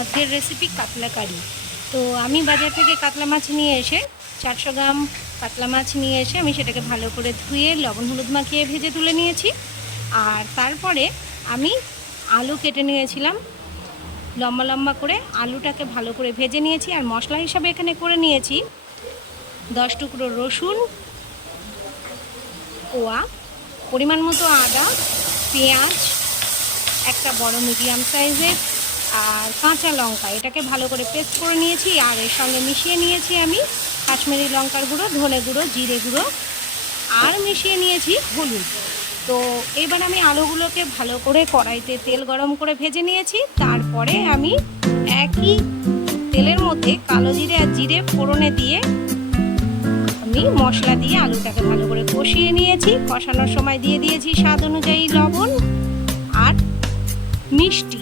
আজকের রেসিপি কাতলা কারি। তো আমি বাজার থেকে কাতলা মাছ নিয়ে এসে 400 গ্রাম কাতলা মাছ নিয়ে এসে আমি সেটাকে ভালো করে ধুয়ে লবণ হলুদ মাখিয়ে ভেজে তুলে নিয়েছি। আর তারপরে আমি আলু কেটে নিয়েছিলাম লম্বা লম্বা করে, আলুটাকে ভালো করে ভেজে নিয়েছি। আর মশলা হিসাবে এখানে করে নিয়েছি 10 টুকরো রসুন কোয়া, পরিমাণ মতো আদা, পেঁয়াজ একটা বড় মিডিয়াম সাইজের, আর কাঁচা লঙ্কা। এটাকে ভালো করে পেস্ট করে নিয়েছি। আর এর সঙ্গে মিশিয়ে নিয়েছি আমি কাশ্মীরি লঙ্কার গুঁড়ো, ধনে গুঁড়ো, জিরে গুঁড়ো, আর মিশিয়ে নিয়েছি হলুদ। তো এবার আমি আলুগুলোকে ভালো করে কড়াইতে তেল গরম করে ভেজে নিয়েছি। তারপরে আমি একই তেলের মধ্যে কালো জিরে আর জিরে ফোড়নে দিয়ে আমি মশলা দিয়ে আলুটাকে ভালো করে কষিয়ে নিয়েছি। কষানোর সময় দিয়ে দিয়েছি স্বাদ অনুযায়ী লবণ আর মিষ্টি।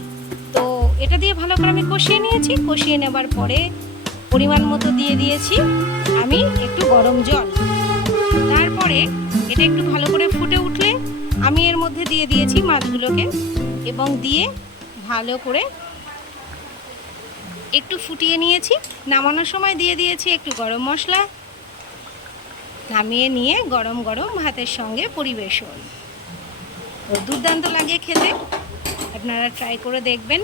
তো এটা দিয়ে ভালো করে আমি কষিয়ে নিয়েছি। কষিয়ে নেবার পরে পরিমাণ মতো দিয়ে দিয়েছি আমি একটু গরম জল। তারপরে এটা একটু ভালো করে ফুটে উঠলে আমি এর মধ্যে দিয়ে দিয়েছি মাছগুলোকে, এবং দিয়ে ভালো করে একটু ফুটিয়ে নিয়েছি। নামানোর সময় দিয়ে দিয়েছি একটু গরম মশলা। নামিয়ে নিয়ে গরম গরম ভাতের সঙ্গে পরিবেশন। তো দুর্দান্ত লাগে খেতে, আপনারা ট্রাই করে দেখবেন।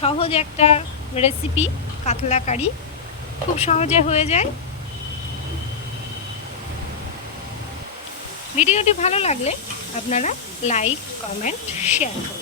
সহজ একটা রেসিপি কাতলা কারি, খুব সহজে হয়ে যায়। ভিডিওটি ভালো লাগলে আপনারা লাইক, কমেন্ট, শেয়ার করুন।